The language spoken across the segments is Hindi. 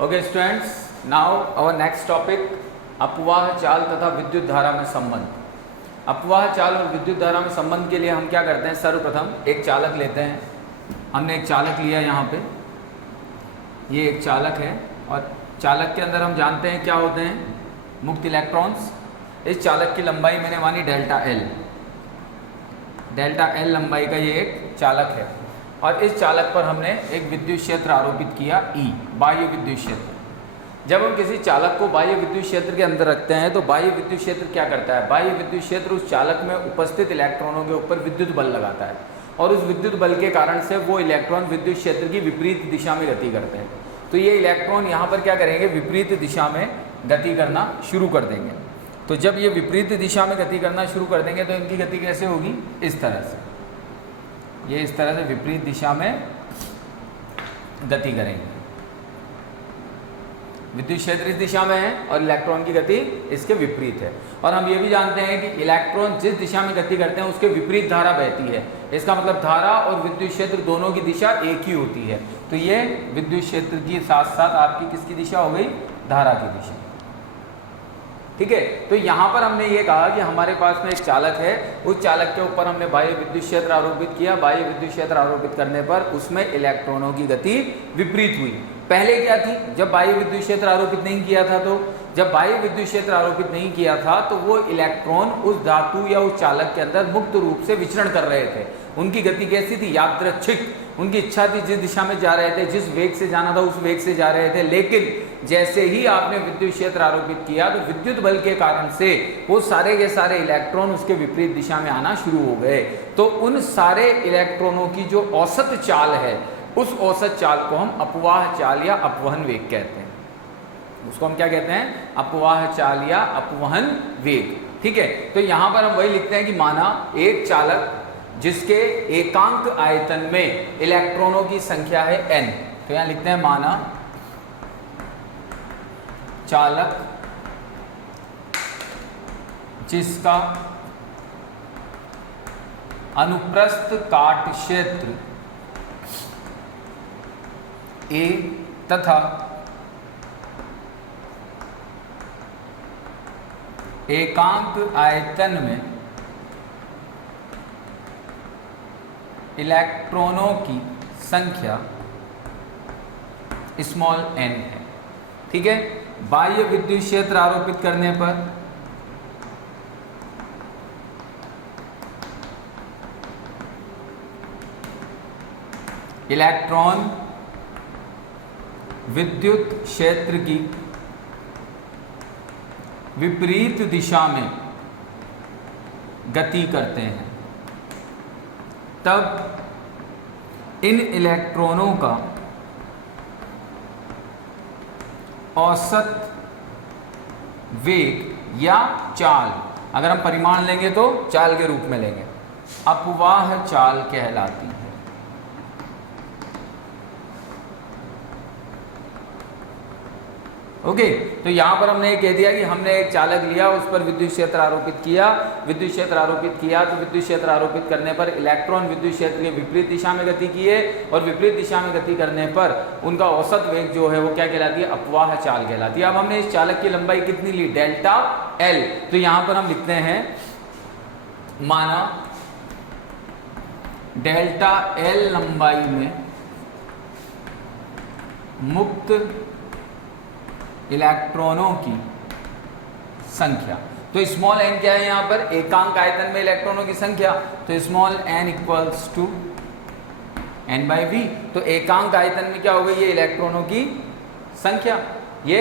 Okay students, now our next topic अपवाह चाल तथा विद्युत धारा में संबंध। अपवाह चाल और विद्युत धारा में संबंध के लिए हम क्या करते हैं, सर्वप्रथम एक चालक लेते हैं। हमने एक चालक लिया यहाँ पे, ये एक चालक है और चालक के अंदर हम जानते हैं क्या होते हैं, मुक्त इलेक्ट्रॉन्स। इस चालक की लंबाई मैंने मानी डेल्टा एल लंबाई का ये एक चालक है और इस चालक पर हमने एक विद्युत क्षेत्र आरोपित किया E, बाह्य विद्युत क्षेत्र। जब हम किसी चालक को बाह्य विद्युत क्षेत्र के अंदर रखते हैं तो बाह्य विद्युत क्षेत्र क्या करता है, बाह्य विद्युत क्षेत्र उस चालक में उपस्थित इलेक्ट्रॉनों के ऊपर विद्युत बल लगाता है और उस विद्युत बल के कारण से वो इलेक्ट्रॉन विद्युत क्षेत्र की विपरीत दिशा में गति करते हैं। तो ये इलेक्ट्रॉन यहाँ पर क्या करेंगे, विपरीत दिशा में गति करना शुरू कर देंगे। तो जब ये विपरीत दिशा में गति करना शुरू कर देंगे तो इनकी गति कैसे होगी, इस तरह से, ये इस तरह से विपरीत दिशा में गति करेंगे। विद्युत क्षेत्र इस दिशा में है और इलेक्ट्रॉन की गति इसके विपरीत है। और हम ये भी जानते हैं कि इलेक्ट्रॉन जिस दिशा में गति करते हैं उसके विपरीत धारा बहती है। इसका मतलब धारा और विद्युत क्षेत्र दोनों की दिशा एक ही होती है। तो ये विद्युत क्षेत्र की साथ साथ आपकी किसकी दिशा हो गई, धारा की दिशा। ठीक है, तो यहाँ पर हमने ये कहा कि हमारे पास में एक चालक है, उस चालक के ऊपर हमने बाह्य विद्युत क्षेत्र आरोपित किया। बाह्य विद्युत क्षेत्र आरोपित करने पर उसमें इलेक्ट्रॉनों की गति विपरीत हुई। पहले क्या थी, जब बाह्य विद्युत क्षेत्र आरोपित नहीं किया था, तो जब बाह्य विद्युत क्षेत्र आरोपित नहीं किया था तो वो इलेक्ट्रॉन उस धातु या उस चालक के अंदर मुक्त रूप से विचरण कर रहे थे। उनकी गति कैसी थी, यादृच्छिक। उनकी इच्छा थी जिस दिशा में जा रहे थे, जिस वेग से जाना था उस वेग से जा रहे थे। लेकिन जैसे ही आपने विद्युत क्षेत्र आरोपित किया तो विद्युत बल के कारण से वो सारे के सारे इलेक्ट्रॉन उसके विपरीत दिशा में आना शुरू हो गए। तो उन सारे इलेक्ट्रॉनों की जो औसत चाल है, उस औसत चाल को हम अपवाह चाल या अपवहन वेग कहते हैं। उसको हम क्या कहते हैं, अपवाह चाल या अपवहन वेग। ठीक है, तो यहां पर हम वही लिखते हैं कि माना एक चालक जिसके एकांक आयतन में इलेक्ट्रॉनों की संख्या है n, तो यहां लिखते हैं माना चालक जिसका अनुप्रस्थ काट क्षेत्र A तथा एकांक आयतन में इलेक्ट्रॉनों की संख्या स्मॉल n है। ठीक है, बाह्य विद्युत क्षेत्र आरोपित करने पर इलेक्ट्रॉन विद्युत क्षेत्र की विपरीत दिशा में गति करते हैं, तब इन इलेक्ट्रॉनों का औसत वेग या चाल, अगर हम परिमाण लेंगे तो चाल के रूप में लेंगे, अपवाह चाल कहलाती है। ओके, तो यहाँ पर हमने ये कह दिया कि हमने एक चालक लिया, उस पर विद्युत क्षेत्र आरोपित किया। विद्युत क्षेत्र आरोपित किया तो विद्युत क्षेत्र आरोपित करने पर इलेक्ट्रॉन विद्युत क्षेत्र के विपरीत दिशा में गति किए और विपरीत दिशा में गति करने पर उनका औसत वेग जो है वो क्या कहलाती है, अपवाह चाल कहलाती है। अब हमने इस चालक की लंबाई कितनी ली, डेल्टा एल। तो यहाँ पर हम लिखते हैं माना डेल्टा एल लंबाई में मुक्त इलेक्ट्रॉनों की संख्या। तो स्मॉल n क्या है, यहाँ पर एकांक आयतन में इलेक्ट्रॉनों की संख्या, तो small n equals to n by V. तो एकांक आयतन में क्या हो गई, ये इलेक्ट्रॉनों की संख्या, ये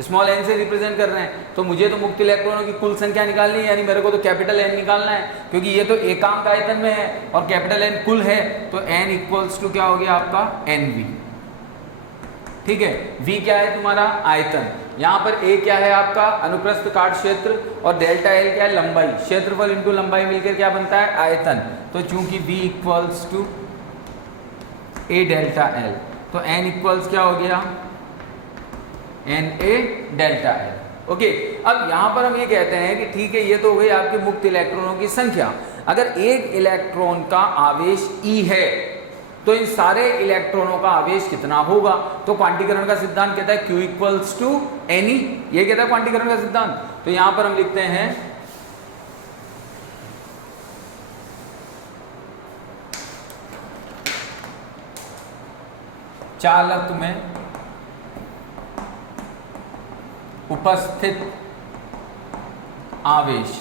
स्मॉल n से रिप्रेजेंट कर रहे हैं। तो मुझे तो मुक्त इलेक्ट्रॉनों की कुल संख्या निकालनी है, यानी मेरे को तो कैपिटल N निकालना है, क्योंकि ये तो एकांक आयतन में है और कैपिटल N कुल है। तो n इक्वल्स टू क्या हो गया आपका, NV। ठीक है, V क्या है तुम्हारा, आयतन। यहाँ पर A क्या है आपका, अनुप्रस्थ काट क्षेत्र, और डेल्टा L क्या है, लंबाई। क्षेत्रफल इंटू लंबाई मिलकर क्या बनता है, आयतन। तो चूंकि V equals to A delta L, तो N इक्वल्स क्या हो गया, NA डेल्टा L। ओके, अब यहाँ पर हम ये कहते हैं कि ठीक है, ये तो हो गई आपके मुक्त इलेक्ट्रॉनों की संख्या। अगर एक इलेक्ट्रॉन का आवेश E है तो इन सारे इलेक्ट्रॉनों का आवेश कितना होगा। तो क्वांटीकरण का सिद्धांत कहता है Q इक्वल्स टू Ne, ये कहता है क्वांटीकरण का सिद्धांत। तो यहां पर हम लिखते हैं चालक में उपस्थित आवेश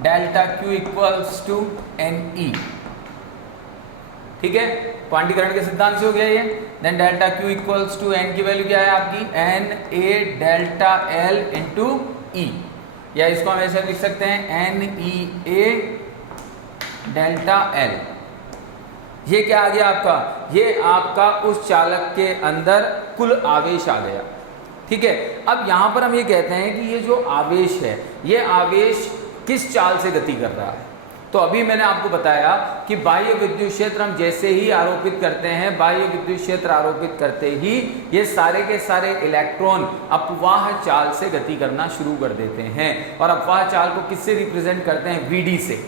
delta Q equals to Ne, ठीक है, क्वांटीकरण के सिद्धांत से हो गया ये। Then delta Q equals to N की वैल्यू क्या है आपकी Na delta L into E, या इसको हम ऐसे लिख सकते हैं NEA डेल्टा L। ये क्या आ गया आपका, ये आपका उस चालक के अंदर कुल आवेश आ गया, ठीक है। अब यहां पर हम ये कहते हैं कि ये जो आवेश है, ये आवेश किस चाल से गति कर रहा है। तो अभी मैंने आपको बताया कि बाह्य विद्युत क्षेत्र हम जैसे ही आरोपित करते हैं, बाह्य विद्युत क्षेत्र आरोपित करते ही ये सारे के सारे इलेक्ट्रॉन अपवाह चाल से गति करना शुरू कर देते हैं। और अपवाह चाल को किससे रिप्रेजेंट करते हैं, Vd से।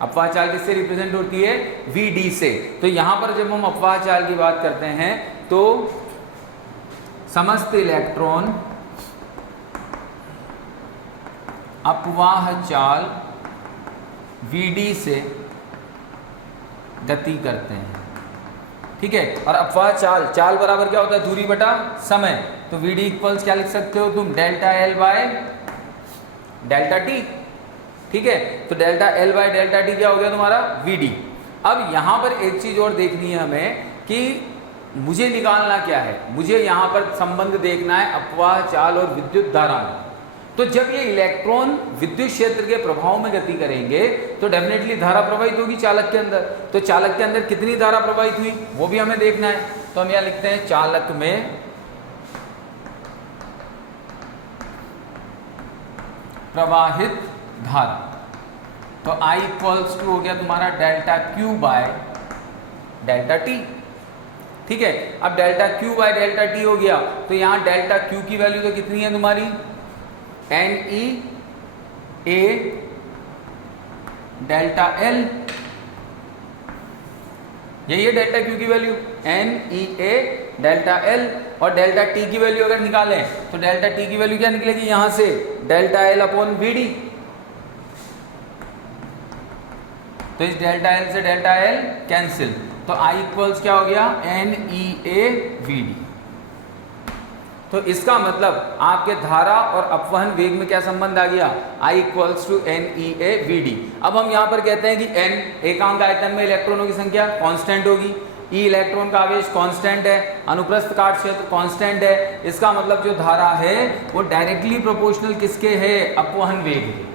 अपवाह चाल किससे रिप्रेजेंट होती है, Vd से। तो यहां पर जब हम अपवाह चाल की बात करते हैं तो समस्त इलेक्ट्रॉन अपवाह चाल Vd से गति करते हैं, ठीक है। और अपवाह चाल, चाल बराबर क्या होता है, दूरी बटा समय। तो Vd इक्वल्स क्या लिख सकते हो तुम, delta L by delta T, ठीक है। तो delta L by delta T क्या हो गया तुम्हारा, Vd। अब यहां पर एक चीज और देखनी है हमें कि मुझे निकालना क्या है, मुझे यहां पर संबंध देखना है अपवाह चाल और विद्युत धारा में। तो जब ये इलेक्ट्रॉन विद्युत क्षेत्र के प्रभाव में गति करेंगे तो डेफिनेटली धारा प्रवाहित होगी चालक के अंदर। तो चालक के अंदर कितनी धारा प्रवाहित हुई वो भी हमें देखना है। तो हम यहां लिखते हैं चालक में प्रवाहित धारा। तो I इक्वल्स टू हो गया तुम्हारा delta Q by delta T, ठीक है। अब delta Q by delta T हो गया तो यहां डेल्टा Q की वैल्यू तो कितनी है तुम्हारी, NEA डेल्टा L, यही है डेल्टा Q की वैल्यू NEA डेल्टा L। और डेल्टा T की वैल्यू अगर निकालें तो डेल्टा T की वैल्यू क्या निकलेगी, यहां से डेल्टा L अपॉन Vd। तो इस डेल्टा L से डेल्टा L कैंसिल, तो I इक्वल्स क्या हो गया, NEA Vd। तो इसका मतलब आपके धारा और अपवहन वेग में क्या संबंध आ गया, I equals to NEA Vd। अब हम यहां पर कहते हैं कि N एकांक आयतन में इलेक्ट्रॉनों की संख्या कांस्टेंट होगी, E इलेक्ट्रॉन का आवेश कांस्टेंट है, अनुप्रस्थ काट क्षेत्र कांस्टेंट है। इसका मतलब जो धारा है वो डायरेक्टली प्रोपोर्शनल किसके है, अपवहन वेग के।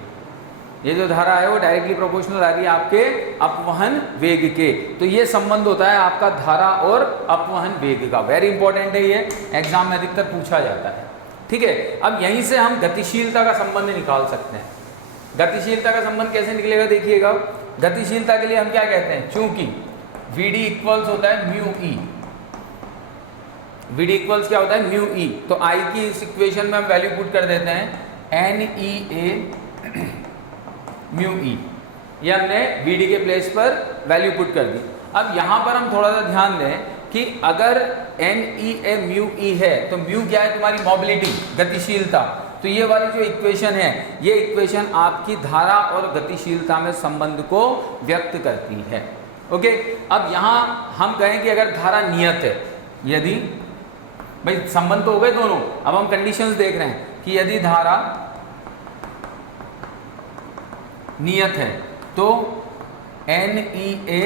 ये जो धारा है वो डायरेक्टली प्रोपोर्शनल आ रही है आपके अपवहन वेग के। तो ये संबंध होता है आपका धारा और अपवहन वेग का, वेरी इंपॉर्टेंट है, ये एग्जाम में अधिकतर पूछा जाता है, ठीक है। अब यहीं से हम गतिशीलता का संबंध निकाल सकते हैं। गतिशीलता का संबंध कैसे निकलेगा देखिएगा। गतिशीलता के लिए हम क्या कहते हैं, चूंकि Vd इक्वल्स होता है म्यू ई, Vd इक्वल्स क्या होता है, म्यू ई। तो I की इस इक्वेशन में हम वैल्यू पुट कर देते हैं NEA म्यू ई, ये हमने Vd के प्लेस पर वैल्यू पुट कर दी। अब यहां पर हम थोड़ा सा ध्यान दें कि अगर NEA म्यू ई है तो म्यू क्या है तुम्हारी, मोबिलिटी, गतिशीलता। तो ये वाली जो इक्वेशन है ये इक्वेशन आपकी धारा और गतिशीलता में संबंध को व्यक्त करती है, ओके। अब यहां हम कहें कि अगर धारा नियत है, यदि भाई संबंध तो हो गए दोनों, अब हम कंडीशंस देख रहे हैं कि यदि धारा नियत है तो NEA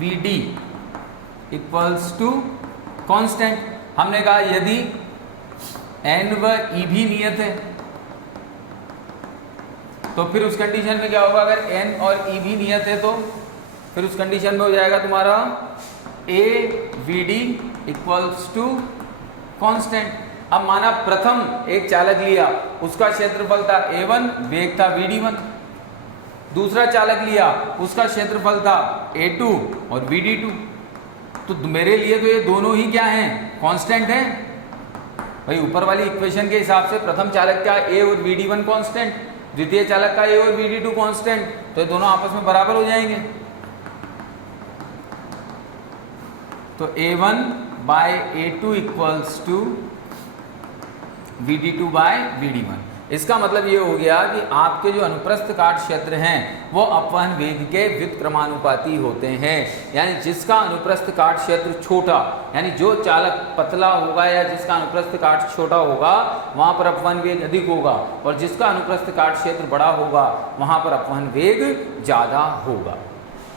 Vd equals to constant. हमने कहा यदि N व E भी नियत है तो फिर उस कंडीशन में क्या होगा, अगर N और E भी नियत है तो फिर उस कंडीशन में हो जाएगा तुम्हारा A Vd equals to constant. अब माना प्रथम एक चालक लिया, उसका क्षेत्रफल था A1, वेग था Vd1। दूसरा चालक लिया, उसका क्षेत्रफल था A2 और Vd2। तो मेरे लिए तो ये दोनों ही क्या हैं, कांस्टेंट हैं। भाई ऊपर वाली इक्वेशन के हिसाब से प्रथम चालक का A और Vd1 कांस्टेंट, द्वितीय चालक का A और Vd2 कांस्टेंट, तो ये दोनों आपस में बराबर हो जाएंगे। तो A1 bye A2 equals to VD2 bye VD1। इसका मतलब ये हो गया कि आपके जो अनुप्रस्थ काट क्षेत्र हैं वो अपवहन वेग के व्युत्क्रमानुपाती होते हैं, यानी जिसका अनुप्रस्थ काट क्षेत्र छोटा, यानी जो चालक पतला होगा या जिसका अनुप्रस्थ काट छोटा होगा वहां पर अपवहन वेग अधिक होगा, और जिसका अनुप्रस्थ काट क्षेत्र बड़ा होगा वहां पर अपवहन वेग ज्यादा होगा।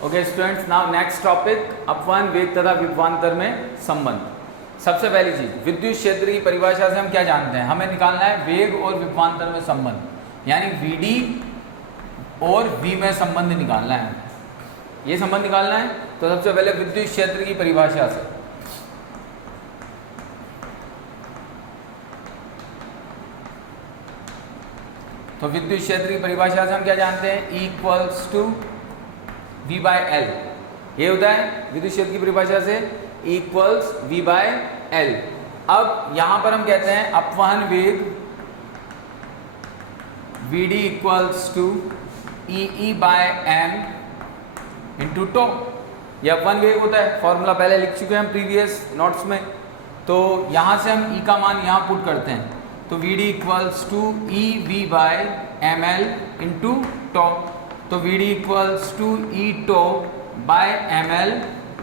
Okay students, now next topic, अपवहन वेग तथा विभवांतर में संबंध। सबसे पहली चीज, विद्युत क्षेत्र की परिभाषा से हम क्या जानते हैं, हमें निकालना है वेग और विभवांतर में संबंध, यानी VD और V में संबंध निकालना है, ये संबंध निकालना है। तो सबसे पहले विद्युत क्षेत्र की परिभाषा से, तो विद्युत क्षेत्र की परिभाषा से हम क्या जानते हैं, E equals to V by L, ये होता है विद्युत क्षेत्र की परिभाषा से, E equals V by L। अब यहां पर हम कहते हैं अपवहन वेग VD equals to EE by M into tau, यह अपवहन वेग होता है, फॉर्मूला पहले लिख चुके हैं हम प्रीवियस नोट्स में। तो यहां से हम E का मान यहां पुट करते हैं, तो VD equals to EV by ML into tau, तो VD equals to E tau by ML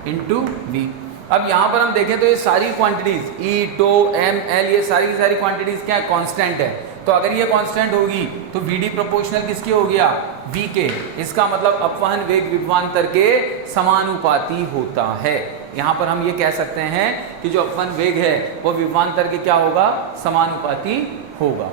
into V। अब यहाँ पर हम देखें तो ये सारी क्वांटिटीज E, टो, ML, ये सारी की सारी क्वांटिटीज क्या है, कांस्टेंट है। तो अगर ये कांस्टेंट होगी तो VD प्रोपोर्शनल किसके हो गया, V के। इसका मतलब अपवहन वेग विभवांतर के समानुपाती होता है। यहाँ पर हम ये कह सकते हैं कि जो अपवहन वेग है वो विभवांतर के क्या होगा, समानुपाती होगा।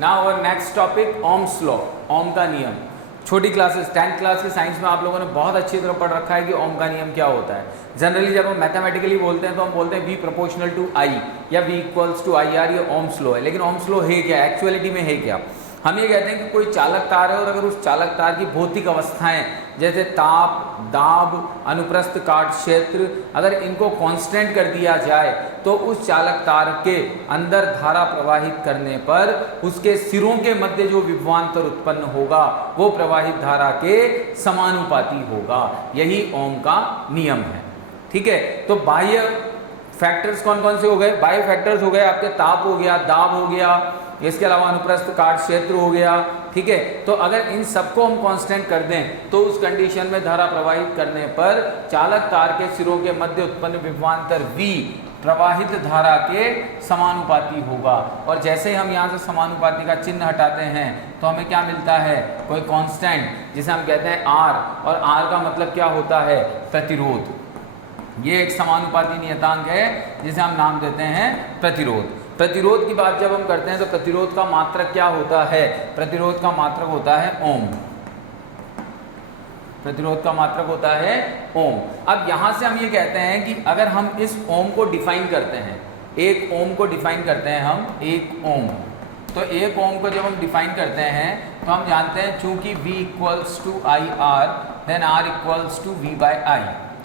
Now our next topic, Ohm's law, Ohm का नियम। छोटी क्लासेस 10th क्लास के साइंस में आप लोगों ने बहुत अच्छी तरह पढ़ रखा है कि ओम का नियम क्या होता है। जनरली जब हम मैथमेटिकली बोलते हैं तो हम बोलते हैं V प्रोपोर्शनल टू I या V इक्वल्स टू IR, ये ओम्स लॉ है। लेकिन ओम्स लॉ है क्या, एक्चुअलिटी में है क्या? हम ये कहते हैं कि कोई चालक तार है और अगर उस चालक तार की भौतिक अवस्थाएं जैसे ताप, दाब, अनुप्रस्थ काट क्षेत्र, अगर इनको कांस्टेंट कर दिया जाए तो उस चालक तार के अंदर धारा प्रवाहित करने पर उसके सिरों के मध्य जो विभवांतर उत्पन्न होगा वो प्रवाहित धारा के समानुपाती होगा। यही ओम का नियम है। ठीक है, तो बाह्य फैक्टर्स कौन कौन से हो गए, बाह्य फैक्टर्स हो गए आपके, ताप हो गया, दाब हो गया, इसके अलावा अनुप्रस्थ काट क्षेत्र हो गया। ठीक है, तो अगर इन सबको हम कांस्टेंट कर दें तो उस कंडीशन में धारा प्रवाहित करने पर चालक तार के सिरों के मध्य उत्पन्न विभवांतर V प्रवाहित धारा के समानुपाती होगा। और जैसे ही हम यहाँ से समानुपाती का चिन्ह हटाते हैं तो हमें क्या मिलता है, कोई कांस्टेंट जिसे हम कहते हैं R, और R का मतलब क्या होता है, प्रतिरोध। ये एक समानुपाती नियतांक है जिसे हम नाम देते हैं प्रतिरोध। प्रतिरोध की बात जब हम करते हैं तो प्रतिरोध का मात्रक क्या होता है, प्रतिरोध का मात्रक होता है ओम। प्रतिरोध का मात्रक होता है ओम। अब यहां से हम ये कहते हैं कि अगर हम इस ओम को डिफाइन करते हैं, एक ओम को डिफाइन करते हैं हम, एक ओम, तो एक ओम को जब हम डिफाइन करते हैं तो हम जानते हैं चूंकि V equals to IR then R equals to V by I।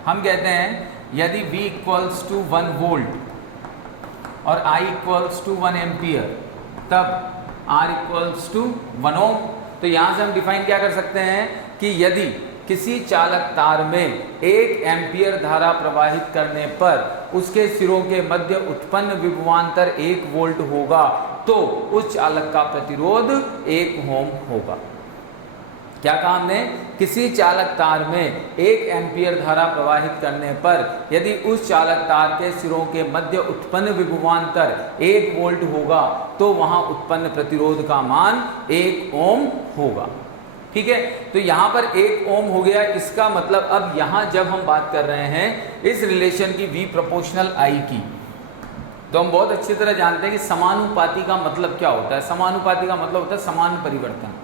हम कहते हैं यदि V इक्वल्स टू 1 वोल्ट और I इक्वल्स टू 1 एम्पियर तब R इक्वल्स टू 1 ओम। तो यहाँ से हम डिफाइन क्या कर सकते हैं कि यदि किसी चालक तार में 1 एम्पियर धारा प्रवाहित करने पर उसके सिरों के मध्य उत्पन्न विभवांतर 1 वोल्ट होगा तो उस चालक का प्रतिरोध 1 ओम होगा। क्या कहा हमने, किसी चालक तार में 1 एम्पियर धारा प्रवाहित करने पर यदि उस चालक तार के सिरों के मध्य उत्पन्न विभवांतर 1 वोल्ट होगा तो वहां उत्पन्न प्रतिरोध का मान 1 ओम होगा। ठीक है, तो यहां पर 1 ओम हो गया। इसका मतलब अब यहां जब हम बात कर रहे हैं इस रिलेशन की V प्रोपोर्शनल I की, तो हम बहुत अच्छी तरह जानते हैं कि समानुपाती का मतलब क्या होता है। समानुपाती का मतलब होता है समान परिवर्तन,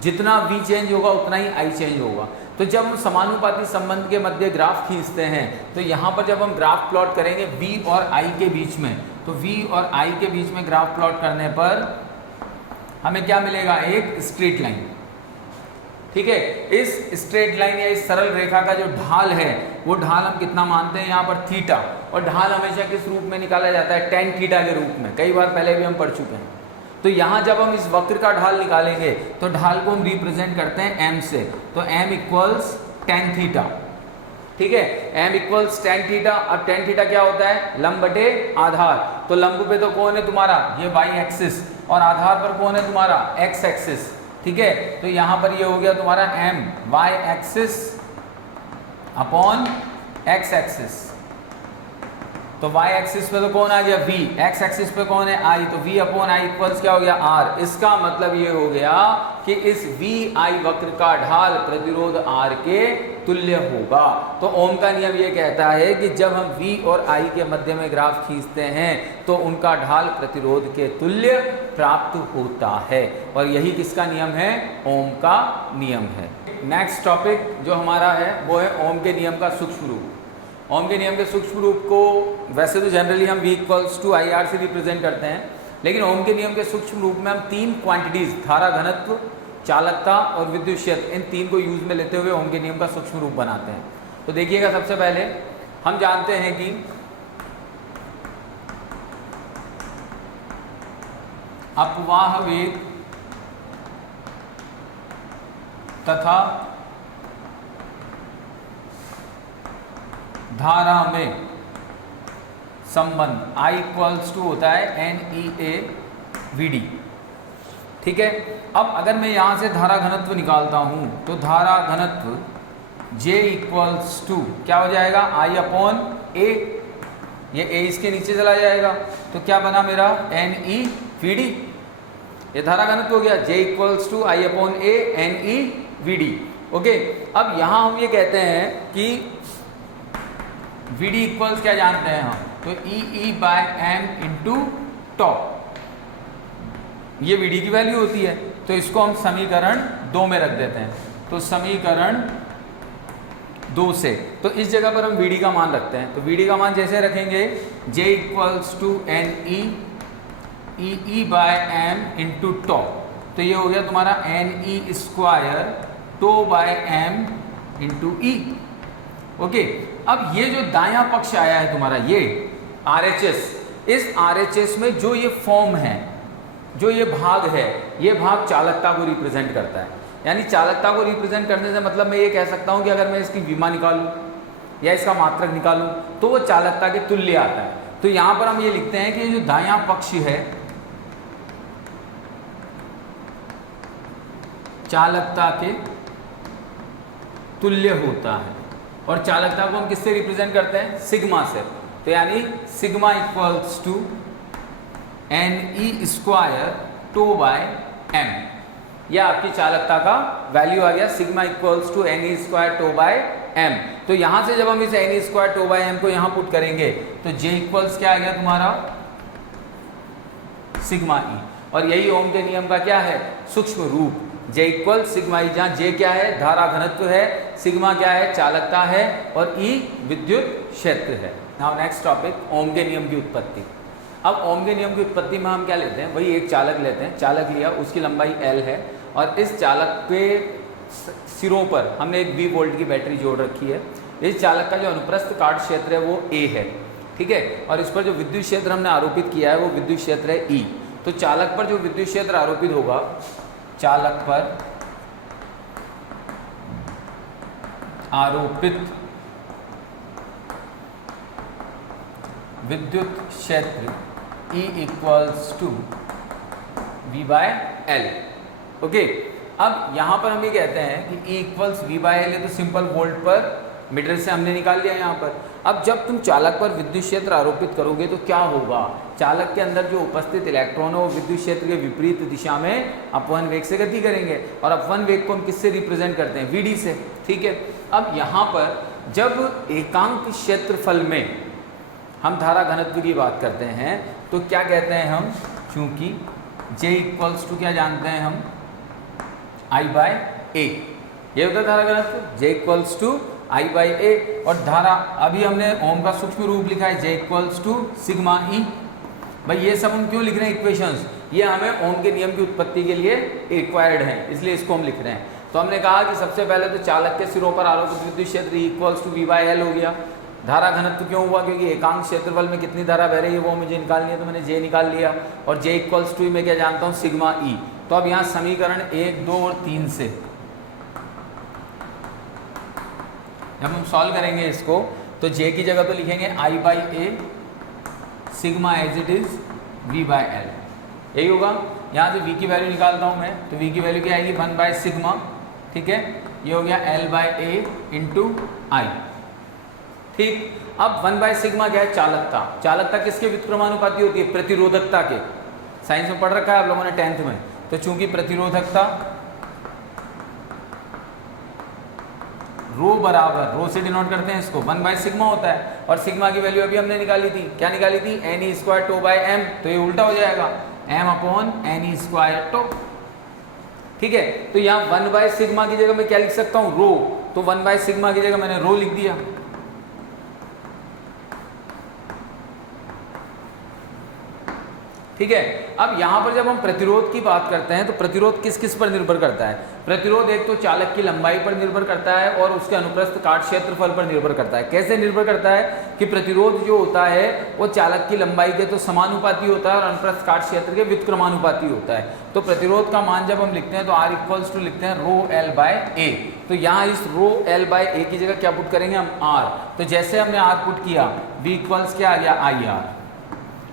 जितना V चेंज होगा उतना ही I चेंज होगा। तो जब हम समानुपाती संबंध के मध्य ग्राफ खींचते हैं तो यहाँ पर जब हम ग्राफ प्लॉट करेंगे V और I के बीच में, तो V और I के बीच में ग्राफ प्लॉट करने पर हमें क्या मिलेगा, एक स्ट्रेट लाइन। ठीक है, इस स्ट्रेट लाइन या इस सरल रेखा का जो ढाल है वो ढाल हम कितना मानते हैं यहाँ पर, थीटा। और ढाल हमेशा किस रूप में निकाला जाता है, tan थीटा के रूप में। कई बार पहले भी हम पढ़ चुके हैं। तो यहाँ जब हम इस वक्र का ढाल निकालेंगे तो ढाल को हम रिप्रेजेंट करते हैं m से, तो m इक्वल्स tan थीटा। ठीक है। m equals tan theta. अब टेन थीटा क्या होता है, लंब बटे आधार। तो लंब पे तो कौन है तुम्हारा, ये y एक्सिस, और आधार पर कौन है तुम्हारा x एक्सिस, ठीक है। तो यहां पर ये हो गया तुम्हारा m y axis upon x axis. तो y एक्सिस पे तो कौन आ गया v, x एक्सिस पे कौन है i, तो v अपॉन i इक्वल्स क्या हो गया r। इसका मतलब ये हो गया कि इस vi वक्र का ढाल प्रतिरोध r के तुल्य होगा। तो ओम का नियम ये कहता है कि जब हम v और i के मध्य में ग्राफ खींचते हैं तो उनका ढाल प्रतिरोध के तुल्य प्राप्त होता है, और यही किसका नियम है, ओम का नियम है। नेक्स्ट टॉपिक जो हमारा है वो है ओम के नियम का सूक्ष्म रूप। ओम के नियम के सूक्ष्म रूप को वैसे तो जनरली हम v equals to I R से रिप्रेजेंट करते हैं, लेकिन ओम के नियम के सूक्ष्म रूप में हम तीन क्वांटिटीज धारा घनत्व, चालकता और विद्युत क्षेत्र, इन तीन को यूज में लेते हुए ओम के नियम का सूक्ष्म रूप बनाते हैं। तो देखिएगा, सबसे पहले हम जानते हैं कि अपवाह वेग तथा धारा में संबंध I इक्वल्स टू होता है NEA/VD, ठीक है। अब अगर मैं यहां से धारा घनत्व निकालता हूं तो धारा घनत्व J इक्वल्स टू क्या हो जाएगा, I अपॉन A, ये A इसके नीचे चला जाएगा, तो क्या बना मेरा NEVD, ये धारा घनत्व हो गया। J equals to I upon A NEVD, okay. अब यहां हम ये कहते हैं कि VD इक्वल्स क्या जानते हैं हम, तो EE/m इंटू टॉ, ये VD की वैल्यू होती है। तो इसको हम समीकरण 2 में रख देते हैं, तो समीकरण 2 से, तो इस जगह पर हम VD का मान रखते हैं। तो VD का मान जैसे रखेंगे, J equals to NE EE/m into tau, तो ये हो गया तुम्हारा NE² टो/m इंटू E, ओके। अब ये जो दायां पक्ष आया है तुम्हारा, ये RHS, इस RHS में जो ये फॉर्म है, जो ये भाग है, ये भाग चालकता को रिप्रेजेंट करता है। यानी चालकता को रिप्रेजेंट करने से मतलब मैं ये कह सकता हूं कि अगर मैं इसकी विमा निकालूं या इसका मात्रक निकालूं तो वो चालकता के तुल्य आता है। तो यहां पर हम ये लिखते हैं कि ये जो दायां पक्ष है चालकता के तुल्य होता है, और चालकता को हम किससे रिप्रेजेंट करते हैं, सिग्मा से। तो यानी सिग्मा इक्वल्स टू NE² टो/m, यह आपकी चालकता का वैल्यू आ गया, सिग्मा इक्वल्स टू NE² टो/m। तो यहां से जब हम इस NE² टो/m को यहां पुट करेंगे तो J इक्वल्स क्या आ गया तुम्हारा, सिग्मा E, और यही ओम के नियम का क्या है, सूक्ष्म रूप। J इक्वल सिग्मा E, जहाँ J क्या है, धारा घनत्व है, सिग्मा क्या है, चालकता है, और E विद्युत क्षेत्र है। नाउ नेक्स्ट टॉपिक, ओम के नियम की उत्पत्ति। अब ओम के नियम की उत्पत्ति में हम क्या लेते हैं, वही एक चालक लेते हैं, चालक लिया, उसकी लंबाई L है, और इस चालक पे सिरों पर हमने एक 20 वोल्ट की बैटरी जोड़ रखी है। इस चालक का जो अनुप्रस्थ काट क्षेत्र है वो A है, ठीक है, और इस पर जो विद्युत क्षेत्र हमने आरोपित किया है वो विद्युत क्षेत्र है E। तो चालक पर जो विद्युत क्षेत्र आरोपित होगा, चालक पर आरोपित विद्युत क्षेत्र E equals to V/L, okay. अब यहां पर हम ये कहते हैं कि E इक्वल्स V/L है, तो सिंपल वोल्ट पर मीटर से हमने निकाल लिया यहाँ पर। अब जब तुम चालक पर विद्युत क्षेत्र आरोपित करोगे तो क्या होगा, चालक के अंदर जो उपस्थित इलेक्ट्रॉन है वो विद्युत क्षेत्र के विपरीत दिशा में अपवन वेग से गति करेंगे, और अपवन वेग को हम किससे रिप्रेजेंट करते हैं, VD से, ठीक है। अब यहाँ पर जब एकांक क्षेत्रफल में हम धारा घनत्व की बात करते हैं तो क्या कहते हैं हम, चूंकि J इक्वल्स टू क्या जानते हैं हम, I/A, ये होता है धारा घनत्व, J इक्वल्स टू I/A, और धारा अभी हमने ओम का सूक्ष्म रूप लिखा है J equals to sigma E। भाई ये सब हम क्यों लिख रहे हैं इक्वेशंस, ये हमें ओम के नियम की उत्पत्ति के लिए रिक्वायर्ड है, इसलिए इसको हम लिख रहे हैं। तो हमने कहा कि सबसे पहले तो चालक के सिरों पर आरोपित विद्युत क्षेत्र E इक्वल्स टू V/L हो गया। धारा घनत्व क्यों हुआ, क्योंकि एकांक क्षेत्रफल में कितनी धारा बह रही है वो मुझे निकालनी है, तो मैंने J निकाल लिया, और J इक्वल्स टू मैं क्या जानता हूँ, सिग्मा E। तो अब यहाँ समीकरण 1, 2 और 3 से जब हम सॉल्व करेंगे इसको तो जे की जगह तो लिखेंगे I by A sigma as it is V by L, यही होगा। यहाँ से v की वैल्यू निकालता हूँ मैं, तो v की वैल्यू क्या आएगी 1 बाय सिग्मा, ठीक है, ये हो गया l बाई ए इंटू आई। ठीक, अब 1 बाय सिग्मा क्या है, चालकता। चालकता किसके व्युत्क्रमानुपाती होती है, प्रतिरोधकता के। साइंस में पढ़ रखा है आप लोगों ने 10th में। तो चूंकि प्रतिरोधकता रो बराबर, रो से डिनोट करते हैं इसको, 1 बाय सिग्मा होता है, और सिग्मा की वैल्यू अभी हमने निकाली थी, क्या निकाली थी, n square tau by m, तो ये उल्टा हो जाएगा m upon n square tau. ठीक है, तो यहाँ 1 बाय सिग्मा की जगह मैं क्या लिख सकता हूँ, रो, तो 1 बाय सिग्मा की जगह मैंने रो लिख दिया। ठीक है, अब यहाँ पर जब हम प्रतिरोध की बात करते हैं तो प्रतिरोध किस किस पर निर्भर करता है, प्रतिरोध एक तो चालक की लंबाई पर निर्भर करता है और उसके अनुप्रस्थ काट क्षेत्रफल पर निर्भर करता है। कैसे निर्भर करता है कि प्रतिरोध जो होता है वो चालक की लंबाई के तो समानुपाती होता है और अनुप्रस्थ काट क्षेत्र के व्युत्क्रमानुपाती होता है। तो प्रतिरोध का मान जब हम लिखते हैं तो R इक्वल्स टू लिखते हैं रो एल बाय ए। तो यहाँ इस रो एल बाय ए की जगह क्या पुट करेंगे हम, R। तो जैसे हमने R पुट किया, V इक्वल्स क्या आ गया, आई आर,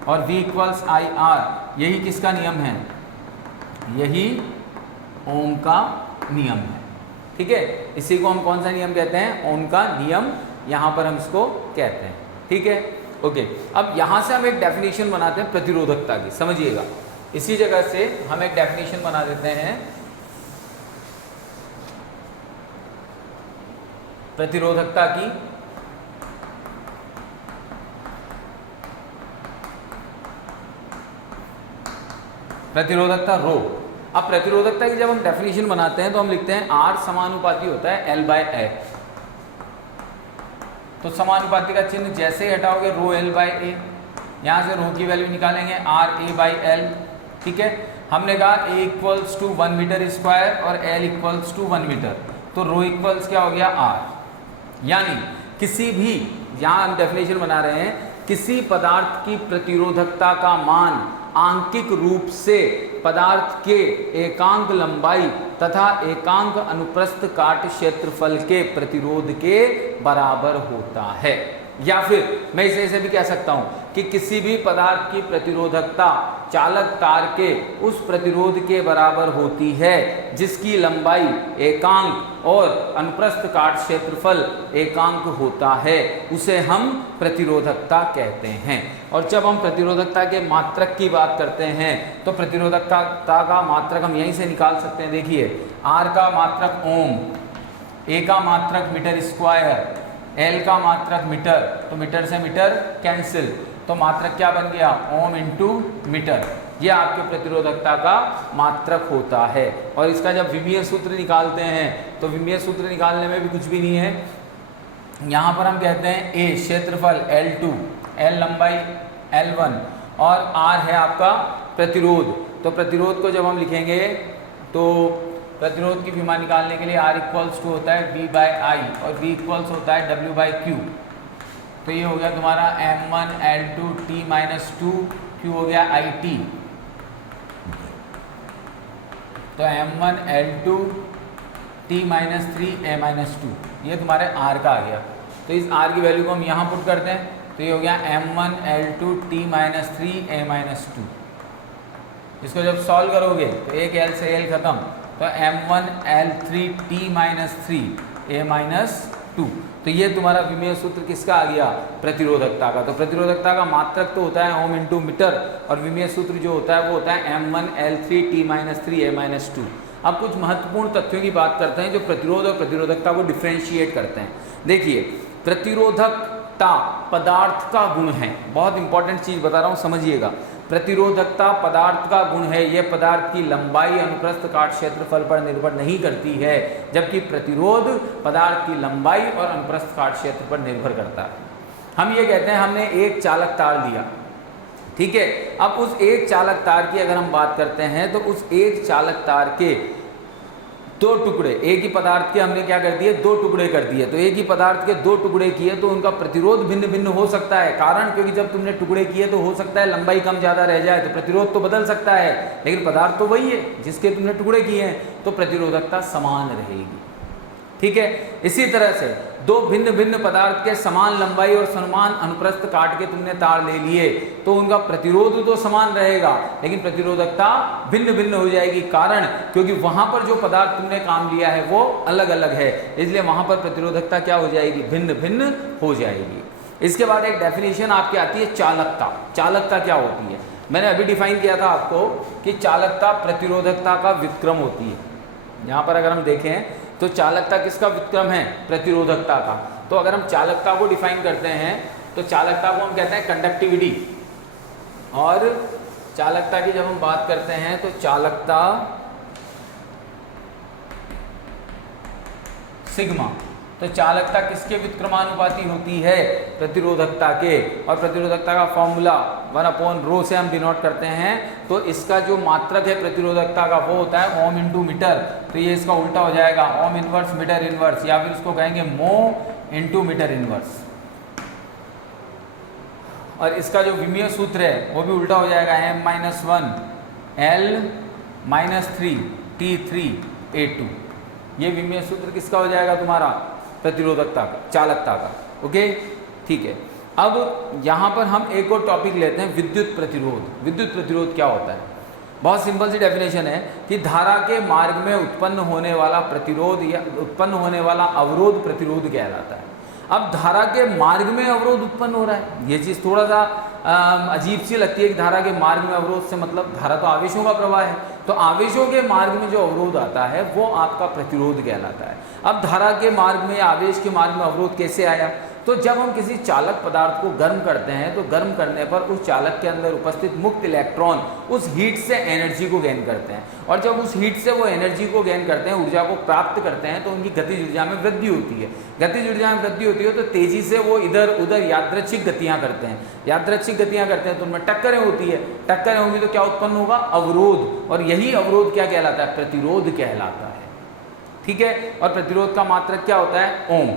और V इक्वल्स आई आर, यही किसका नियम है, यही ओम का नियम है। ठीक है, इसी को हम कौन सा नियम कहते हैं, ओम का नियम, यहाँ पर हम इसको कहते हैं। ठीक है, ओके। अब यहाँ से हम एक डेफिनेशन बनाते हैं प्रतिरोधकता की, समझिएगा। इसी जगह से हम एक डेफिनेशन बना देते हैं प्रतिरोधकता की। प्रतिरोधकता रो। अब प्रतिरोधकता की जब हम डेफिनेशन बनाते हैं तो हम लिखते हैं R समानुपाती होता है L बाय ए। तो समानुपाती का चिन्ह जैसे ही हटाओगे रो L बाय ए, यहाँ से रो की वैल्यू निकालेंगे R A बाई एल। ठीक है, हमने कहा A equals to 1 metre square और L इक्वल्स टू 1 मीटर, तो रो इक्वल्स क्या हो गया R। यानी किसी भी, यहाँ हम डेफिनेशन बना रहे हैं, किसी पदार्थ की प्रतिरोधकता का मान आंकिक रूप से पदार्थ के एकांक लंबाई तथा एकांक अनुप्रस्थ काट क्षेत्रफल के प्रतिरोध के बराबर होता है। या फिर मैं इसे भी कह सकता हूं कि किसी भी पदार्थ की प्रतिरोधकता चालक तार के उस प्रतिरोध के बराबर होती है जिसकी लंबाई एकांक और अनुप्रस्थ काट क्षेत्रफल एकांक होता है, उसे हम प्रतिरोधकता कहते हैं। और जब हम प्रतिरोधकता के मात्रक की बात करते हैं तो प्रतिरोधकता का मात्रक हम यहीं से निकाल सकते हैं। देखिए, R का मात्रक ओम, A का मात्रक मीटर स्क्वायर, L का मात्रक मीटर, तो मीटर से मीटर कैंसिल, तो मात्रक क्या बन गया, ओम इंटू मीटर। ये आपके प्रतिरोधकता का मात्रक होता है। और इसका जब विमीय सूत्र निकालते हैं तो विमीय सूत्र निकालने में भी कुछ भी नहीं है। यहाँ पर हम कहते हैं A क्षेत्रफल L2, L लंबाई L1 और R है आपका प्रतिरोध। तो प्रतिरोध को जब हम लिखेंगे तो प्रतिरोध की विमा निकालने के लिए R इक्वल्स टू होता है V बाई आई और V इक्वल्स होता है W बाई क्यू। तो ये हो गया तुम्हारा M1 L2 T minus 2, Q हो गया IT। तो M1 L2 T minus 3 A minus 2, ये तुम्हारे R का आ गया। तो इस R की वैल्यू को हम यहाँ पुट करते हैं, तो ये हो गया M1 L2 T minus 3 A minus 2। इसको जब सॉल्व करोगे तो एक L से L खत्म, तो M1 L3 T minus 3 A minus 2। तो ये तुम्हारा विमीय सूत्र किसका आ गया, प्रतिरोधकता का। तो प्रतिरोधकता का मात्रक तो होता है ओम इंटू मीटर और विमीय सूत्र जो होता है वो होता है M1 L3 T minus 3 A minus 2। अब कुछ महत्वपूर्ण तथ्यों की बात करते हैं जो प्रतिरोध और प्रतिरोधकता को डिफ्रेंशिएट करते हैं। देखिए, प्रतिरोधकता पदार्थ का गुण है, बहुत इंपॉर्टेंट चीज बता रहा हूँ, समझिएगा। प्रतिरोधकता पदार्थ का गुण है, यह पदार्थ की लंबाई अनुप्रस्थ काट क्षेत्रफल पर निर्भर नहीं करती है, जबकि प्रतिरोध पदार्थ की लंबाई और अनुप्रस्थ काट क्षेत्र पर निर्भर करता है। हम ये कहते हैं हमने एक चालक तार लिया, ठीक है। अब उस एक चालक तार की अगर हम बात करते हैं तो उस एक चालक तार के दो टुकड़े, एक ही पदार्थ के हमने क्या कर दिए, दो टुकड़े कर दिए। तो एक ही पदार्थ के दो टुकड़े किए तो उनका प्रतिरोध भिन्न भिन्न हो सकता है। कारण क्योंकि जब तुमने टुकड़े किए तो हो सकता है लंबाई कम ज़्यादा रह जाए, तो प्रतिरोध तो बदल सकता है, लेकिन पदार्थ तो वही है जिसके तुमने टुकड़े किए हैं, तो प्रतिरोधकता समान रहेगी। ठीक है। इसी तरह से दो भिन्न भिन्न पदार्थ के समान लंबाई और समान अनुप्रस्थ काट के तुमने तार ले लिए तो उनका प्रतिरोध तो समान रहेगा लेकिन प्रतिरोधकता भिन्न भिन्न हो जाएगी। कारण क्योंकि वहां पर जो पदार्थ तुमने काम लिया है वो अलग अलग है, इसलिए वहां पर प्रतिरोधकता क्या हो जाएगी, भिन्न भिन्न हो जाएगी। इसके बाद एक डेफिनेशन आपकी आती है चालकता। चालकता क्या होती है, मैंने अभी डिफाइन किया था आपको कि चालकता प्रतिरोधकता का व्युत्क्रम होती है। यहाँ पर अगर हम देखें तो चालकता किसका व्युत्क्रम है, प्रतिरोधकता का। तो अगर हम चालकता को डिफाइन करते हैं तो चालकता को हम कहते हैं कंडक्टिविटी, और चालकता की जब हम बात करते हैं तो चालकता सिग्मा। तो चालकता किसके व्युत्क्रमानुपाती होती है, प्रतिरोधकता के। और प्रतिरोधकता का फॉर्मूला 1/ρ से हम डिनोट करते हैं। तो इसका जो मात्रक है प्रतिरोधकता का वो होता है ओम इंटू मीटर। तो ये इसका उल्टा हो जाएगा ओम इनवर्स मीटर इनवर्स, या फिर इसको कहेंगे मो इंटू मीटर इनवर्स। और इसका जो विमीय सूत्र है वो भी उल्टा हो जाएगा m-1 L-3 T3A2। ये विमीय सूत्र किसका हो जाएगा, तुम्हारा प्रतिरोधकता का, चालकता का। ओके, ठीक है। अब यहाँ पर हम एक और टॉपिक लेते हैं, विद्युत प्रतिरोध। विद्युत प्रतिरोध क्या होता है, बहुत सिंपल सी डेफिनेशन है कि धारा के मार्ग में उत्पन्न होने वाला प्रतिरोध या उत्पन्न होने वाला अवरोध प्रतिरोध कहलाता है। अब धारा के मार्ग में अवरोध उत्पन्न हो रहा है, ये चीज़ थोड़ा सा अजीब सी लगती है कि धारा के मार्ग में अवरोध से मतलब धारा तो आवेशों का प्रवाह है, तो आवेशों के मार्ग में जो अवरोध आता है वो आपका प्रतिरोध कहलाता है। अब धारा के मार्ग में या आवेश के मार्ग में अवरोध कैसे आया, तो जब हम किसी चालक पदार्थ को गर्म करते हैं तो गर्म करने पर उस चालक के अंदर उपस्थित मुक्त इलेक्ट्रॉन उस हीट से एनर्जी को गेन करते हैं, और जब उस हीट से वो एनर्जी को गेन करते हैं, ऊर्जा को प्राप्त करते हैं, तो उनकी गतिज ऊर्जा में वृद्धि होती है। गतिज ऊर्जा में वृद्धि होती है तो तेजी से वो इधर उधर यादृच्छिक गतियाँ करते हैं। यादृच्छिक गतियाँ करते हैं तो उनमें टक्करें होती है, टक्करें होंगी तो क्या उत्पन्न होगा, अवरोध। और यही अवरोध क्या कहलाता है, प्रतिरोध कहलाता है। ठीक है, और प्रतिरोध का मात्रक क्या होता है, ओम।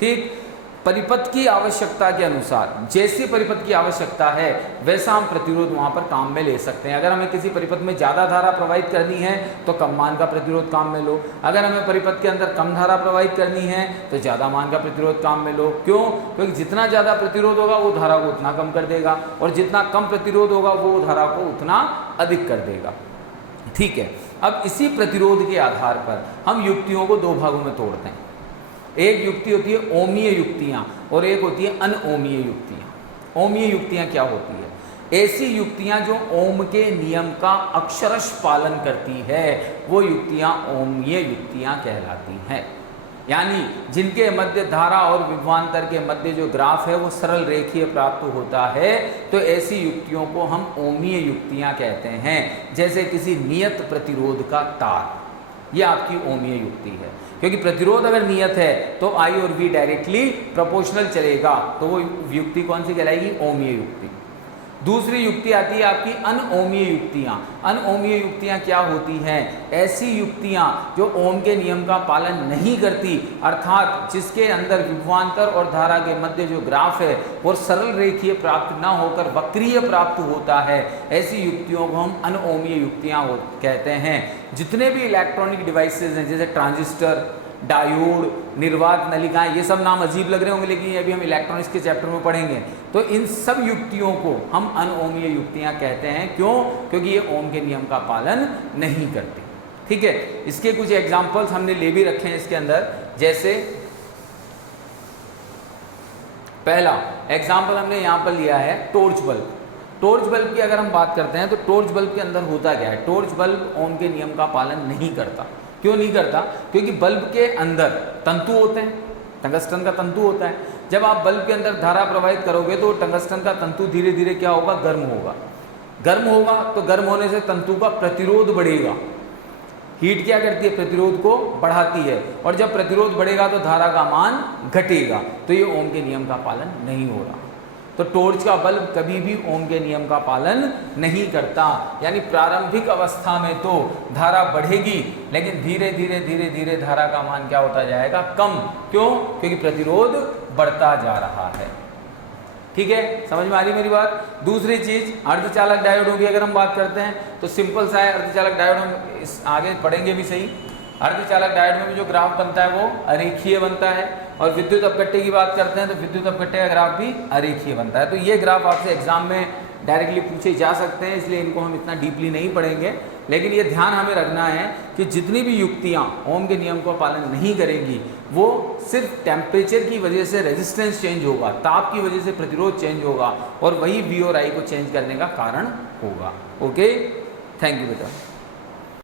ठीक, परिपथ की आवश्यकता के अनुसार जैसी परिपथ की आवश्यकता है वैसा हम प्रतिरोध वहां पर काम में ले सकते हैं। अगर हमें किसी परिपथ में ज़्यादा धारा प्रवाहित करनी है तो कम मान का प्रतिरोध काम में लो, अगर हमें परिपथ के अंदर कम धारा प्रवाहित करनी है तो ज़्यादा मान का प्रतिरोध काम में लो। क्यों, क्योंकि जितना ज़्यादा प्रतिरोध होगा वो धारा को उतना कम कर देगा, और जितना कम प्रतिरोध होगा वो धारा को उतना अधिक कर देगा। ठीक है, अब इसी प्रतिरोध के आधार पर हम युक्तियों को दो भागों में तोड़ते हैं। एक युक्ति होती है ओमीय युक्तियां और एक होती है अनओमीय युक्तियां। ओमीय युक्तियां क्या होती है, ऐसी युक्तियां जो ओम के नियम का अक्षरश पालन करती है वो युक्तियां ओमीय युक्तियां कहलाती हैं। यानी जिनके मध्य धारा और विभवांतर के मध्य जो ग्राफ है वो सरल रेखीय प्राप्त होता है, तो ऐसी युक्तियों को हम ओमीय युक्तियां कहते हैं। जैसे किसी नियत प्रतिरोध का तार, ये आपकी ओमीय युक्ति है, क्योंकि प्रतिरोध अगर नियत है तो आई और वी डायरेक्टली प्रोपोर्शनल चलेगा, तो वो युक्ति कौन सी कहलाएगी, ओमीय युक्ति। दूसरी युक्ति आती है आपकी अनओमीय युक्तियाँ। अनओमीय युक्तियाँ क्या होती हैं, ऐसी युक्तियाँ जो ओम के नियम का पालन नहीं करती, अर्थात जिसके अंदर विभवांतर और धारा के मध्य जो ग्राफ है वो सरल रेखीय प्राप्त न होकर वक्रीय प्राप्त होता है, ऐसी युक्तियों को हम अनओमीय युक्तियाँ कहते हैं। जितने भी इलेक्ट्रॉनिक डिवाइसेज हैं जैसे ट्रांजिस्टर, डायोड, निर्वात नलिकाएं, ये सब नाम अजीब लग रहे होंगे लेकिन ये भी हम इलेक्ट्रॉनिक्स के चैप्टर में पढ़ेंगे, तो इन सब युक्तियों को हम अनओमीय युक्तियां कहते हैं। क्यों, क्योंकि ये ओम के नियम का पालन नहीं करते। ठीक है, इसके कुछ एग्जाम्पल्स हमने ले भी रखे हैं इसके अंदर। जैसे पहला एग्जाम्पल हमने यहाँ पर लिया है टॉर्च बल्ब। टॉर्च बल्ब की अगर हम बात करते हैं तो टॉर्च बल्ब के अंदर होता क्या है, टॉर्च बल्ब ओम के नियम का पालन नहीं करता। क्यों नहीं करता, क्योंकि बल्ब के अंदर तंतु होते हैं, टंगस्टन का तंतु होता है। जब आप बल्ब के अंदर धारा प्रवाहित करोगे तो टंगस्टन का तंतु धीरे धीरे क्या होगा, गर्म होगा। गर्म होगा तो गर्म होने से तंतु का प्रतिरोध बढ़ेगा। हीट क्या करती है, प्रतिरोध को बढ़ाती है, और जब प्रतिरोध बढ़ेगा तो धारा का मान घटेगा। तो ये ओम के नियम का पालन नहीं हो रहा। तो टॉर्च का बल्ब कभी भी ओम के नियम का पालन नहीं करता। यानी प्रारंभिक अवस्था में तो धारा बढ़ेगी, लेकिन धीरे धीरे धीरे धीरे धारा का मान क्या होता जाएगा, कम। क्यों, क्योंकि प्रतिरोध बढ़ता जा रहा है। ठीक है, समझ में आ रही मेरी बात। दूसरी चीज अर्धचालक डायोडों की अगर हम बात करते हैं तो सिंपल सा है, अर्धचालक डायोड हम आगे पढ़ेंगे भी सही। अर्धचालक डायोड में भी जो ग्राफ बनता है वो अरेखीय बनता है, और विद्युत अपघट्य की बात करते हैं तो विद्युत अपघट्य का ग्राफ भी अरेखीय बनता है। तो ये ग्राफ आपसे एग्जाम में डायरेक्टली पूछे जा सकते हैं, इसलिए इनको हम इतना डीपली नहीं पढ़ेंगे। लेकिन ये ध्यान हमें रखना है कि जितनी भी युक्तियाँ ओम के नियम का पालन नहीं करेंगी वो सिर्फ टेम्परेचर की वजह से रेजिस्टेंस चेंज होगा, ताप की वजह से प्रतिरोध चेंज होगा, और वही वी और आई को चेंज करने का कारण होगा। ओके, थैंक यू बेटा।